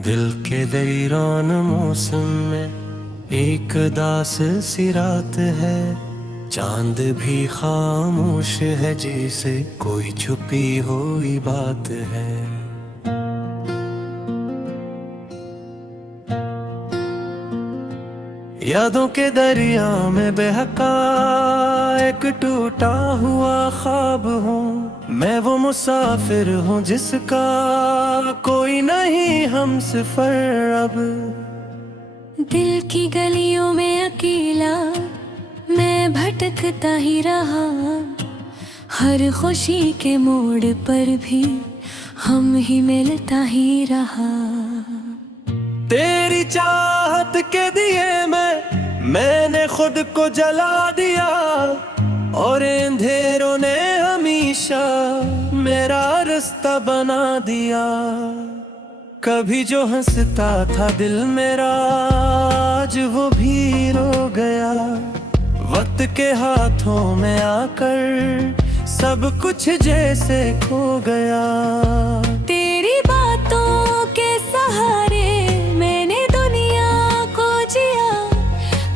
दिल के दैरान मौसम में एक दास सी रात है। चांद भी खामोश है जैसे कोई छुपी हुई बात है। यादों के दरिया में बहका एक टूटा हुआ ख्वाब हूँ। मैं वो मुसाफिर हूँ जिसका कोई नहीं हम सफर अब। दिल की गलियों में अकेला मैं भटकता ही रहा। हर खुशी के मोड़ पर भी हम ही मिलता ही रहा। तेरी चाहत के दिए मैंने खुद को जला दिया, और अंधेरों ने हमेशा मेरा रास्ता बना दिया। कभी जो हंसता था दिल मेरा आज वो भी रो गया। वक्त के हाथों में आकर सब कुछ जैसे खो गया। तेरी बातों के सहारे मैंने दुनिया को जिया,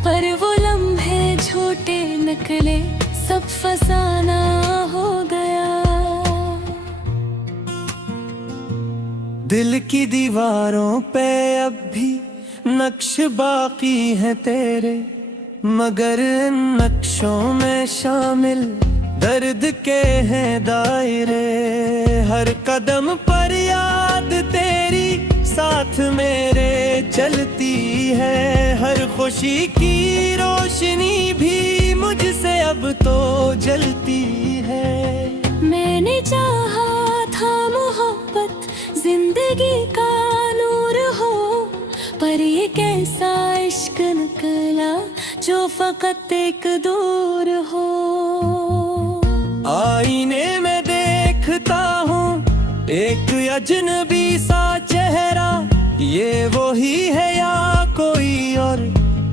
पर वो लम्हे झूठे निकले सब फसाना हो गया। दिल की दीवारों पे अब भी नक्श बाकी हैं तेरे, मगर इन नक्शों में शामिल दर्द के हैं दायरे। हर कदम पर याद तेरी साथ मेरे चलती है। हर खुशी की रोशनी भी मुझसे अब तो जलती है। मैंने चाहा था मोहब्बत जिंदगी का नूर हो, पर ये कैसा इश्क निकला जो फकत एक दूर हो। आईने में देखता हूँ एक अजनबी सा चेहरा, ये वो ही है या कोई और,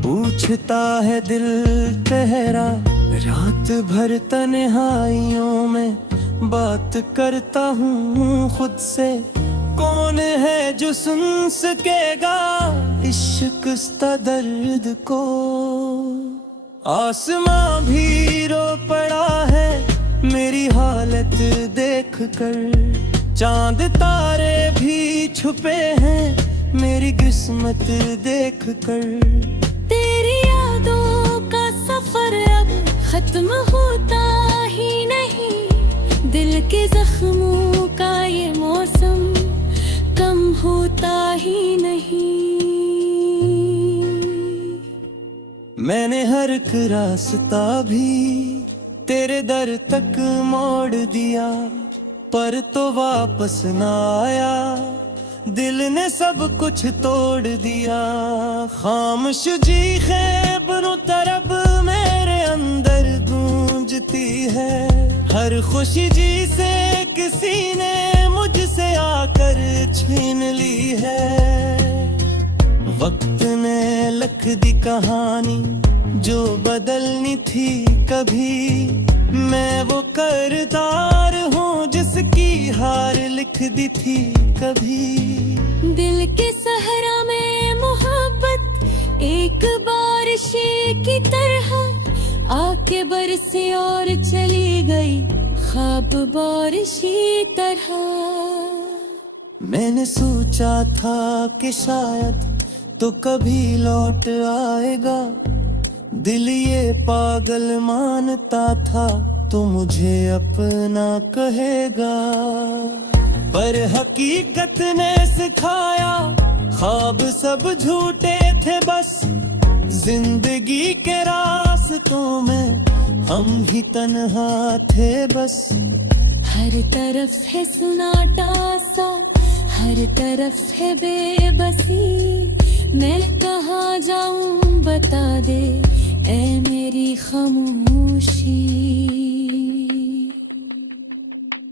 पूछता है दिल तेरा। रात भर तन्हाइयों में बात करता हूँ खुद से, कौन है जो सुन सकेगा इश्क का दर्द को। आसमां भी रो पड़ा है मेरी हालत देखकर, चांद तारे भी छुपे हैं मेरी किस्मत देखकर। तेरी यादों का सफर अब खत्म होता ही नहीं, दिल के जख्मों का ये मौसम कम होता ही नहीं। मैंने हर एक रास्ता भी तेरे दर तक मोड़ दिया, पर तो वापस ना आया। दिल ने सब कुछ तोड़ दिया। खामोश जी खैबरों तरफ मेरे अंदर गूंजती है। हर खुशी जी से किसी ने मुझसे आकर छीन ली है। वक्त ने लिख दी कहानी जो बदलनी थी कभी, मैं वो किरदार हूँ जिसकी हार लिख दी थी कभी। दिल के सहरा में मोहब्बत एक बारिश की तरह आके बरसी और चली गई ख्वाब बारिश की तरह। मैंने सोचा था कि शायद तो कभी लौट आएगा, दिल ये पागल मानता था तो मुझे अपना कहेगा। पर हकीकत ने सिखाया ख्वाब सब झूठे थे बस, जिंदगी के रास्तों में हम ही तन्हा थे बस। हर तरफ है सन्नाटा सा, हर तरफ है बेबसी, मैं कहाँ जाऊं बता दे ऐ मेरी खामोशी।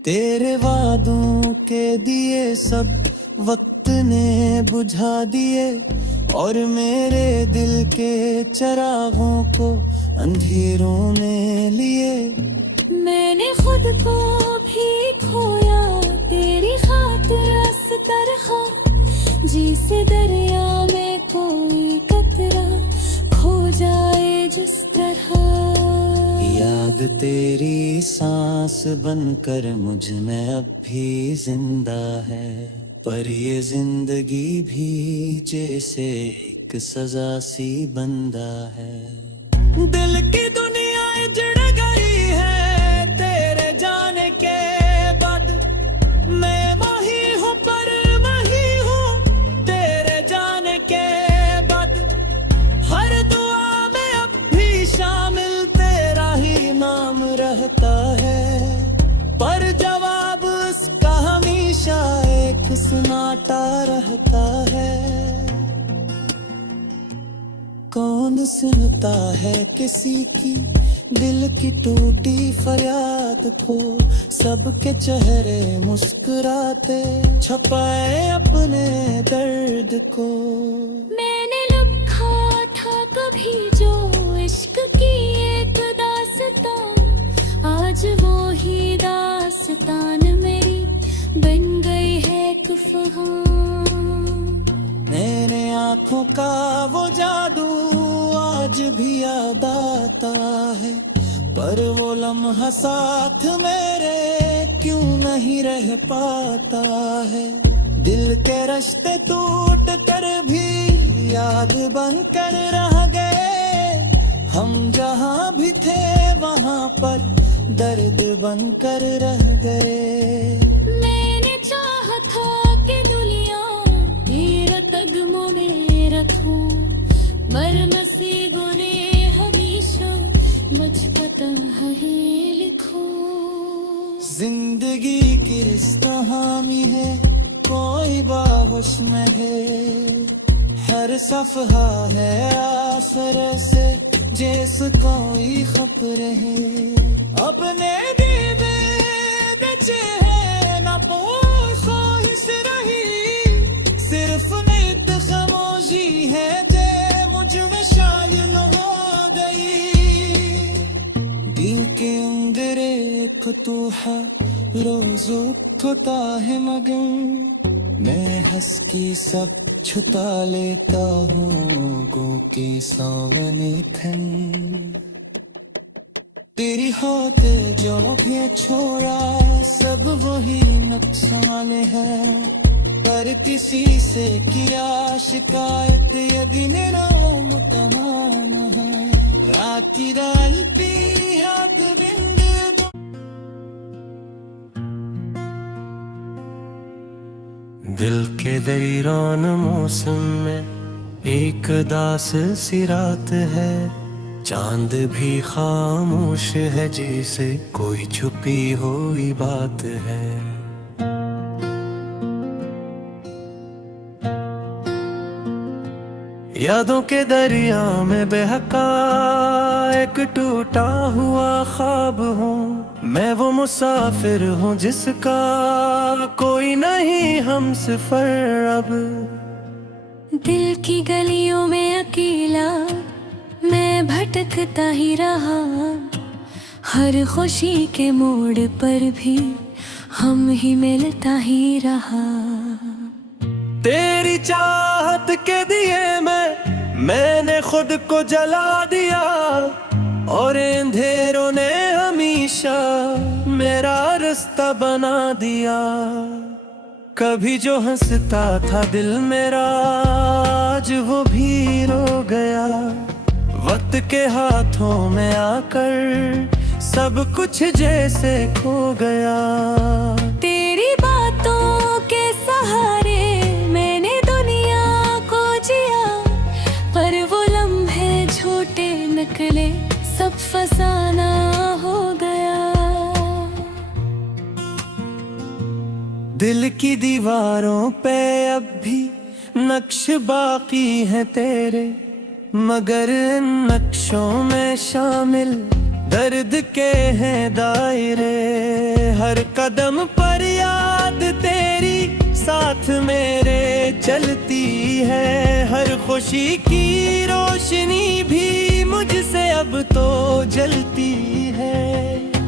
तेरे वादों के दिए सब वक्त ने बुझा दिए, और मेरे दिल के चिरागों को अंधेरों ने लिए। मैंने खुद को भी खोया तेरी खातिर इस तरह, जी से दरिया में कोई कतरा खो जाए जिस तरह। याद तेरी सांस बनकर मुझ में अब भी जिंदा है, पर ये जिंदगी भी जैसे एक सजा सी बंदा है। दिल की दुनिया जड़ गई है तेरे जाने के बाद, मैं वही हूँ पर वही हूँ तेरे जाने के बाद। हर दुआ में अब भी शामिल तेरा ही नाम रहता है, पर जवाब उसका हमेशा एक सन्नाटा रहता है। कौन सुनता है किसी की दिल की टूटी फरियाद को, सबके चेहरे मुस्कुराते छुपाए अपने दर्द को। मैंने लिखा था कभी जो इश्क की एक दास्तां, आज वो ही दास्तान मेरी बन गई है एक फहां। मेरे आँखों का वो जादू आज भी याद आता है, पर वो लम्हा साथ मेरे क्यों नहीं रह पाता है। दिल के रिश्ते टूट कर भी याद बन कर रह गए, हम जहाँ भी थे वहाँ पर दर्द बन कर रह गए। मैंने चाहा था कि दुनिया तेरे कदमों में रखूं, मर नसीबों ने हमेशा मुझ पर तन्हाई लिखो। जिंदगी की रिश्ता हामी है, कोई बाहोश में है, हर सफहा है आसरे से जैसे कोई खबर है। अपने दीवे बचे हैं न पोसो इस रही, सिर्फ नित खामोशी है जे मुझ में शायल हो गई। दिल के अंदर एक फतूहा रोज उठता है मगर, मैं हंस के सब छुता लेता हूँ गो के सावने थन। तेरी होते जो भी छोड़ा सब वही नुकसान है, पर किसी से किया शिकायत ये दिन रोम तमाम है। राती राती रात बिंद दिल के दैरान मौसम में एक दास सी रात है, चांद भी खामोश है जैसे कोई छुपी हुई बात है। यादों के दरिया में बहका एक टूटा हुआ ख्वाब हूँ, मैं वो मुसाफिर हूँ जिसका कोई नहीं हम सफर अब। दिल की गलियों में अकेला मैं भटकता ही रहा, हर खुशी के मोड़ पर भी हम ही मिलता ही रहा। तेरी चाहत के दिए मैंने खुद को जला दिया, और अंधेरों ने हमेशा मेरा रास्ता बना दिया। कभी जो हंसता था दिल मेरा आज वो भी रो गया, वक्त के हाथों में आकर सब कुछ जैसे खो गया। तेरी बातों के सहारे मैंने दुनिया को जिया, पर वो लम्हे झूठे निकले सब फसाना हो गया। दिल की दीवारों पे अब भी नक्श बाकी हैं तेरे, मगर इन नक्शों में शामिल दर्द के हैं दायरे। हर कदम पर याद तेरी साथ मेरे चलती है, हर खुशी की रोशनी भी मुझसे अब तो जलती है।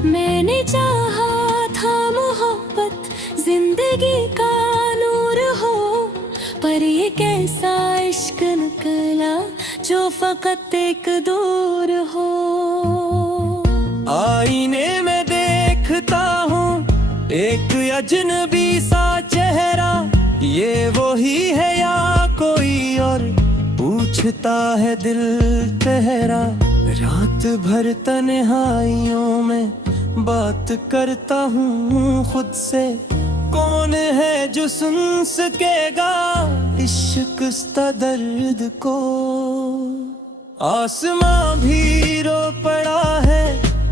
मैंने चाहा था मोहब्बत जिंदगी का नूर हो, पर ये कैसा इश्क निकला जो फकत एक दूर हो। आईने में देखता हूँ एक अजनबी सा चेहरा, ये वही है या कोई और, पूछता है दिल तेरा। रात भर तन्हाइयों में बात करता हूँ खुद से, कौन है जो सुन सकेगा इश्क इस्ता दर्द को। आसमां भी रो पड़ा है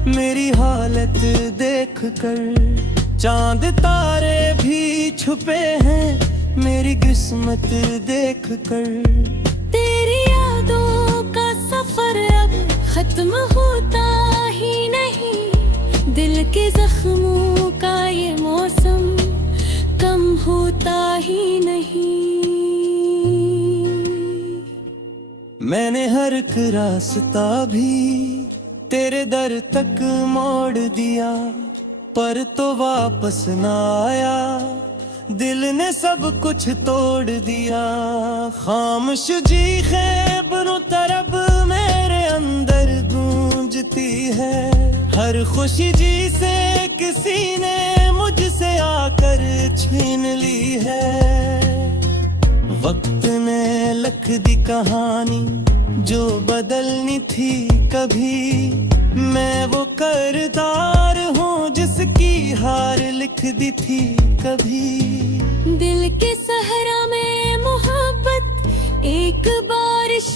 मेरी हालत देख कर, चांद तारे भी छुपे हैं मेरी किस्मत देख कर। तेरी यादों का सफर अब खत्म होता ही नहीं, दिल के जख्मों का ये मौसम कम होता ही नहीं। मैंने हर एक रास्ता भी तेरे दर तक मोड़ दिया, पर तो वापस ना आया, दिल ने सब कुछ तोड़ दिया। खामोश जी खैबरों तरफ मेरे अंदर गूंजती है, हर खुशी जी से किसी ने मुझसे आकर छीन ली है। वक्त ने लिख दी कहानी जो बदलनी थी कभी, मैं वो करदार हूँ जिसकी हार लिख दी थी कभी। दिल के सहरा में मोहब्बत एक बारिश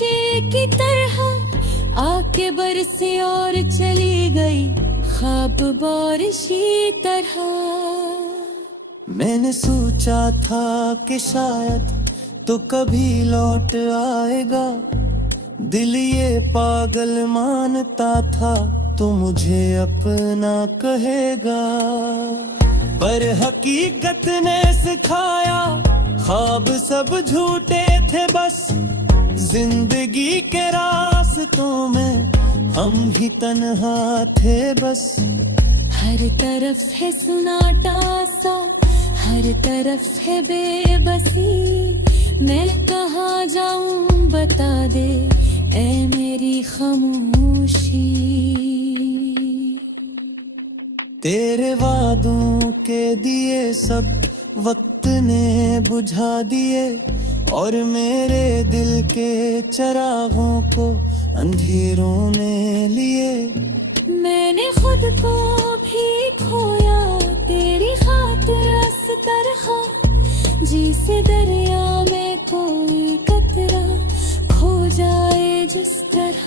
की तरह आके बरसे और चली गई, ख्वाब बारिशी तरह। मैंने सोचा था कि शायद तो कभी लौट आएगा, दिल ये पागल मानता था तो मुझे अपना कहेगा, पर हकीकत ने सिखाया ख्वाब सब झूठे थे बस। जिंदगी के रास्तों में हम ही तन्हा थे बस। हर तरफ है सुनाटा सा, हर तरफ है बेबसी, मैं कहाँ जाऊं बता दे ऐ मेरी खामोशी। तेरे वादों के दिए सब वक्त ने बुझा दिए, और मेरे दिल के चरागों को अंधेरों ने लिए। मैंने खुद को भी खोया तेरी खातिर इस तरह, जिसे दरिया में कोई कतरा खो जाए जिस तरह।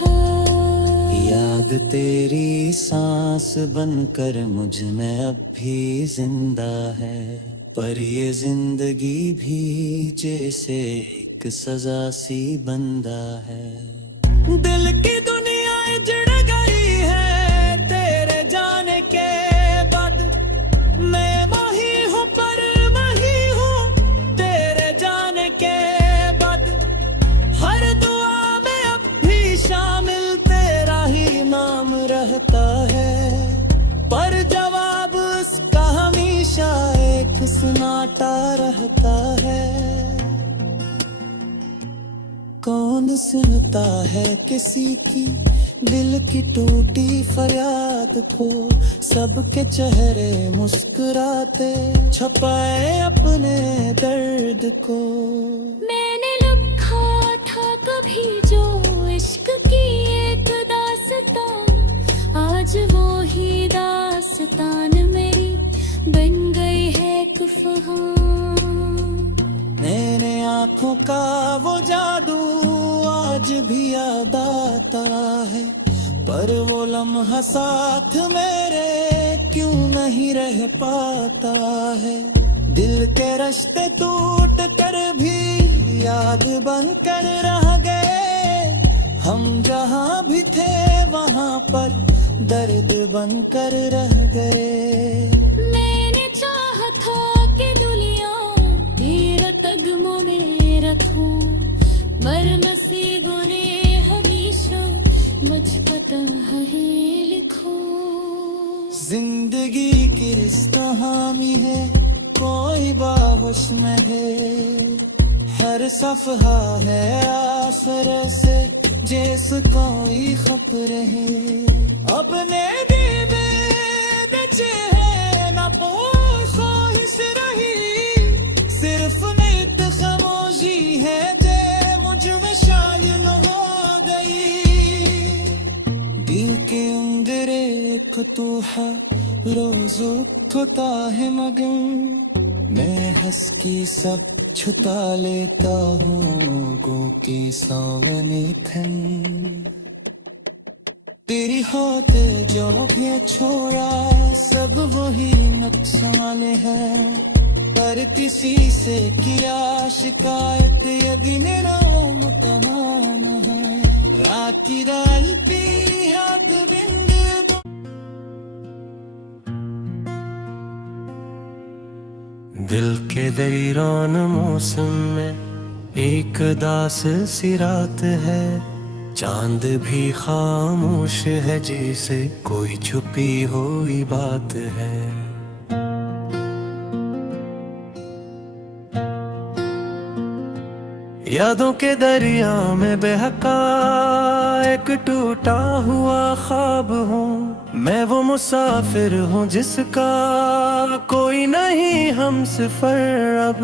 याद तेरी सांस बनकर मुझ में अब भी जिंदा है, पर ये जिंदगी भी जैसे एक सजा सी बंदा है। दिल की दुनिया जड़ गई है तेरे जाने के बाद, मैं वही हूँ पर वही हूँ तेरे जाने के बाद। हर दुआ में अब भी शामिल तेरा ही नाम रहता है, पर जवाब उसका हमेशा एक सन्नाटा रहता है। कौन सुनता है किसी की दिल की टूटी फरियाद को, सबके चेहरे मुस्कुराते छुपाए अपने दर्द को। मैंने लिखा था कभी जो इश्क की एक दास्तां, आज वो ही दास्तान मेरी बन गई है कुफ़हां। मेरे आँखों का वो जादू आज भी याद आता है, पर वो लम्हा साथ मेरे क्यों नहीं रह पाता है। दिल के रिश्ते टूट कर भी याद बन कर रह गए, हम जहाँ भी थे वहाँ पर दर्द बन कर रह गए। मैंने चाहा था कि दुनिया तेरा तगमों में रखूं, मर नसीबों ने हमेशा मुझ पर तन्हा ही लिखो। जिंदगी की रिश्ता हामी है कोई बाहोश में है, हर सफहा है आसर से जैस कोई खबर है अपने दीवे दचे है ना पोसो इस रही सिर्फ नित खामोशी है जे मुझ में शायल हो गई दिल के अंदर एक तूहा रोज उठता है मगर मैं हंस के सब छुता लेता हूँ गो के सावने थन तेरी होत जो भी छोड़ा सब वही नुकसान है पर किसी से किया शिकायत ये दिन राम तमाम है राती रालती याद बिंद दिल के दरीरान मौसम में एक दास सी रात है चांद भी खामोश है जैसे कोई छुपी हुई बात है यादों के दरिया में बहका एक टूटा हुआ ख्वाब हूँ मैं वो मुसाफिर हूँ जिसका कोई नहीं हम सफर अब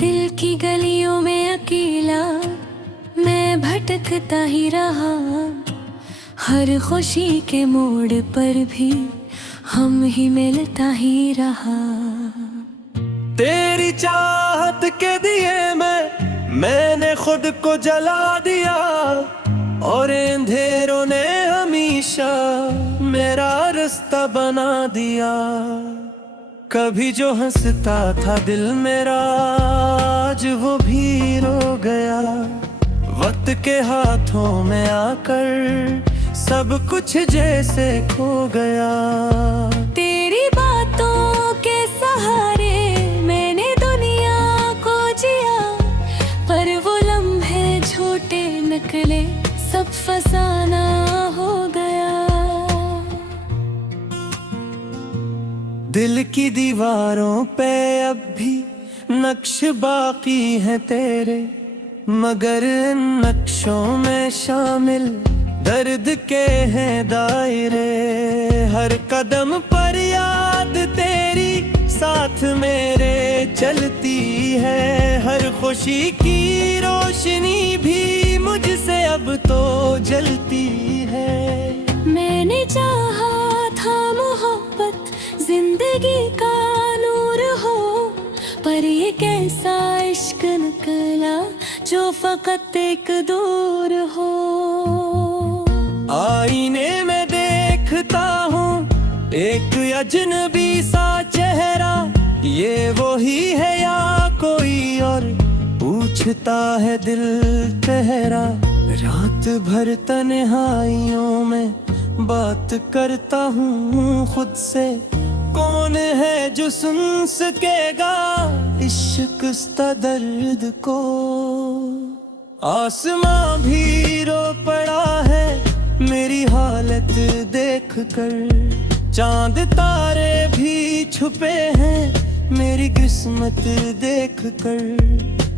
दिल की गलियों में अकेला मैं भटकता ही रहा हर खुशी के मोड़ पर भी हम ही मिलता ही रहा तेरी चाहत के दिए मैंने खुद को जला दिया और अंधेरों ने हमेशा मेरा रास्ता बना दिया कभी जो हंसता था दिल मेरा आज वो भी रो गया वक्त के हाथों में आकर सब कुछ जैसे खो गया तेरी बातों के सहारे मैंने दुनिया को जिया पर वो लम्हे झूठे निकले सब फसाना हो गया दिल की दीवारों पे अब भी नक्श बाकी हैं तेरे मगर इन नक्शों में शामिल दर्द के हैं दायरे हर कदम पर याद तेरी साथ मेरे चलती है हर खुशी की रोशनी भी मुझसे अब तो जलती है मैंने चाहा था मोहब्बत जिंदगी का नूर हो पर ये कैसा इश्क निकला जो फकत एक दूर हो आईने में देखता हूँ एक अजनबी सा चेहरा ये वही है या कोई और पूछता है दिल तेरा रात भर तन्हाइयों में बात करता हूँ खुद से कौन है जो सुन सकेगा इश्क का दर्द को आसमां भी रो पड़ा है मेरी हालत देख कर चांद तारे भी छुपे हैं मेरी किस्मत देख कर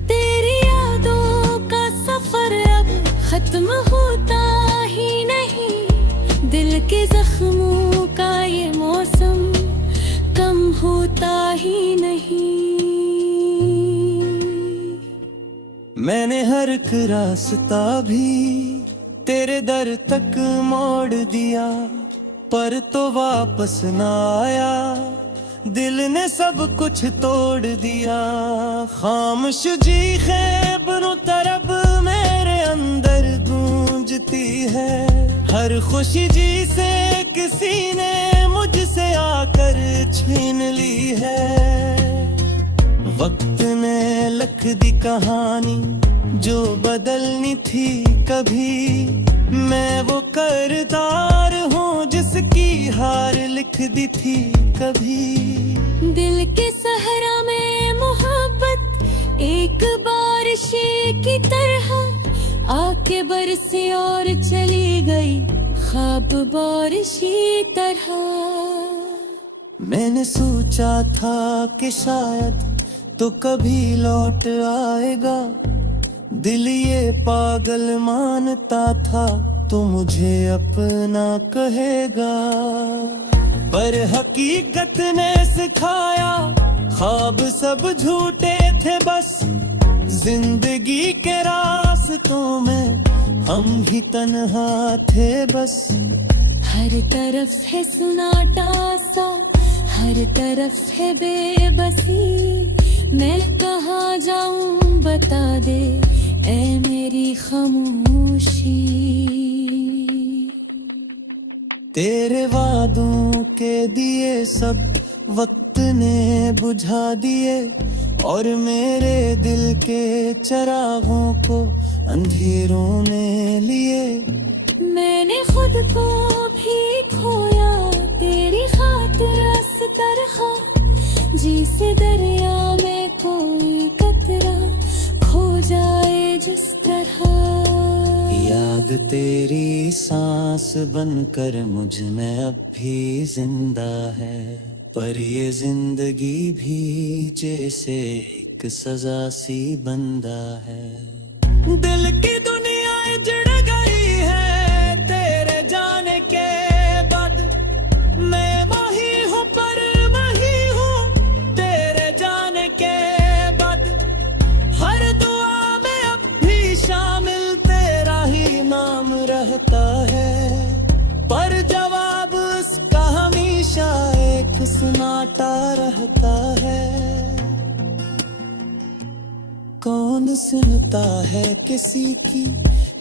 तेरी यादों का सफर अब खत्म होता ही नहीं दिल के जख्मों का ये मौसम कम होता ही नहीं मैंने हर एक रास्ता भी तेरे दर तक मोड़ दिया पर तो वापस ना आया दिल ने सब कुछ तोड़ दिया खामोश जी खैबरों तरफ मेरे अंदर गूंजती है हर खुशी जी से किसी ने मुझसे आकर छीन ली है वक्त ने लिख दी कहानी जो बदलनी थी कभी मैं वो किरदार हूँ जिसकी हार लिख दी थी कभी दिल के सहरा में मोहब्बत एक बारिश की तरह आके बरसे और चली गई ख्वाब बारिश की तरह मैंने सोचा था कि शायद तो कभी लौट आएगा। दिल ये पागल मानता था तो मुझे अपना कहेगा, पर हकीकत ने सिखाया ख्वाब सब झूठे थे बस। जिंदगी के रास्तों में हम ही तन्हा थे बस। हर तरफ है सुनाटा सा, हर तरफ है बेबसी। मैं कहाँ जाऊं बता दे ऐ मेरी खामोशी। तेरे वादों के दिए सब वक्त ने बुझा दिए, और मेरे दिल के चिरागों को अंधेरों ने लिए। मैंने खुद को भी खोया तेरी खातिर इस तरह, जिसे दरिया में कोई कतरा खो जाए जिस तरह। याद तेरी सांस बनकर मुझ में अब भी जिंदा है, पर ये जिंदगी भी जैसे एक सजा सी बंदा है। दिल की दुनिया जड़ गई है तेरे जाने के बाद। मैं वही हूँ पर वही हूँ तेरे जाने के बाद। हर दुआ में अब भी शामिल तेरा ही नाम रहता है, पर जवाब उसका हमेशा एक सन्नाटा रहता है। कौन सुनता है किसी की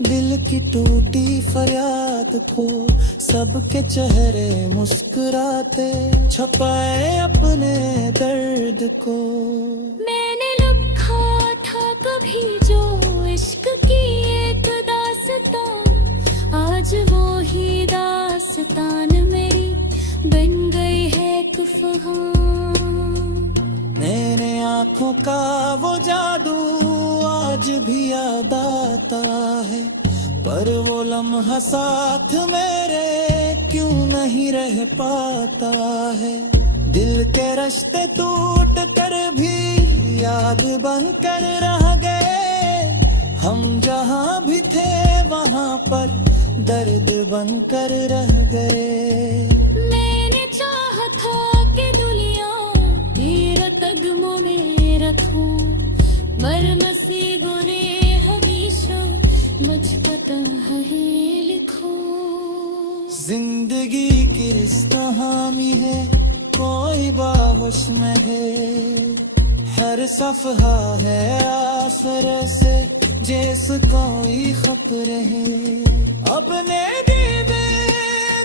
दिल की टूटी फरियाद को। सबके चेहरे मुस्कुराते छुपाए अपने दर्द को। मैंने लिखा था कभी जो इश्क की एक दास्तां, आज वो ही दास्तान मेरी बन गई है कुफ़हां। मेरे आँखों का वो जादू आज भी याद आता है, पर वो लम्हा साथ मेरे क्यों नहीं रह पाता है। दिल के रिश्ते टूट कर भी याद बन कर रह गए। हम जहाँ भी थे वहाँ पर दर्द बन कर रह गए। मैंने चाहा था कि दुनिया तेरा कदमों में रखूं, मर नसीबों ने हमेशा मुझ पर तन्हाई लिखो। जिंदगी की इस कहानी है कोई बाहोश में है। हर सफहा है आसरे से जैसे कोई खबर है। अपने दीवे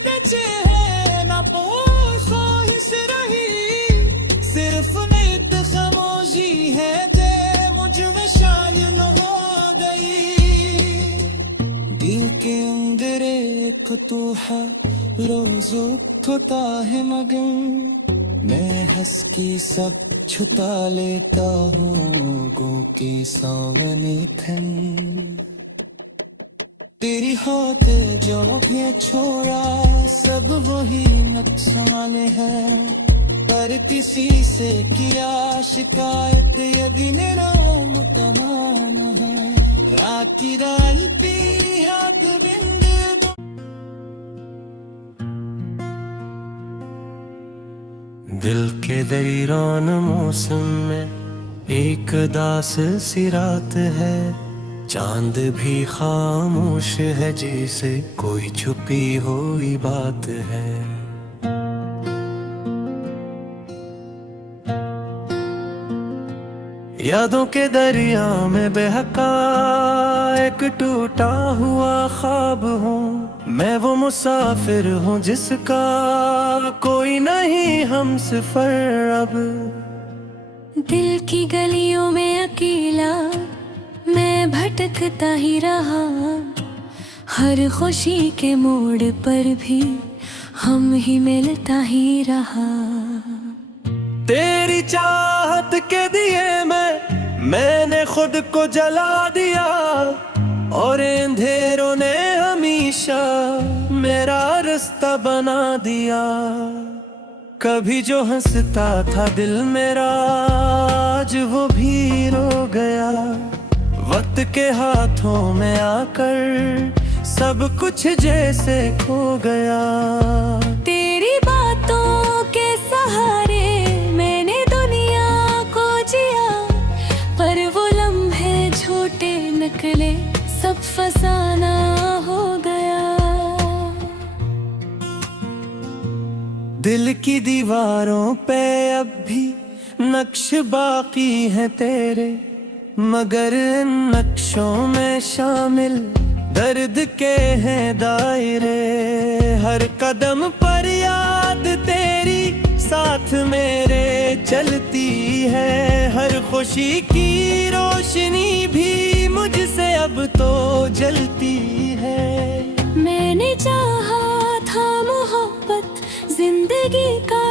बचे हैं न पोसो इस रही, सिर्फ नित खामोशी है जे मुझ में शामिल हो गई। दिल के अंदर एक तू है रोज उठता है मगर, मैं हंस के सब छुटा लेता हूँ गो के सावने थन। तेरी होते जो भी छोड़ा सब वही नक्श वाले हैं, पर किसी से किया शिकायत ये दिन रोम कमान है। राती राल पी हाथ बिंद दिल के दौरान मौसम में एक दास सी रात है। चांद भी खामोश है जैसे कोई छुपी हुई बात है। यादों के दरिया में बहका एक टूटा हुआ ख्वाब हूँ। मैं वो मुसाफिर हूँ जिसका कोई नहीं हम सफर अब। दिल की गलियों में अकेला मैं भटकता ही रहा, हर खुशी के मोड़ पर भी हम ही मिलता ही रहा। तेरी चाहत के दिए मैंने खुद को जला दिया, और अंधेरों ने हमेशा मेरा रास्ता बना दिया। कभी जो हंसता था दिल मेरा आज वो भी रो गया, वक्त के हाथों में आकर सब कुछ जैसे खो गया। तेरी बातों के सहारे मैंने दुनिया को जिया, पर वो लम्हे छोटे निकले, सब फसाना हो गया। दिल की दीवारों पे अब भी नक्श बाकी हैं तेरे, मगर इन नक्शों में शामिल दर्द के हैं दायरे। हर कदम पर याद तेरी साथ मेरे चलती है, हर खुशी की रोशनी भी मुझसे अब तो जलती है। मैंने चाहा था मोहब्बत जिंदगी का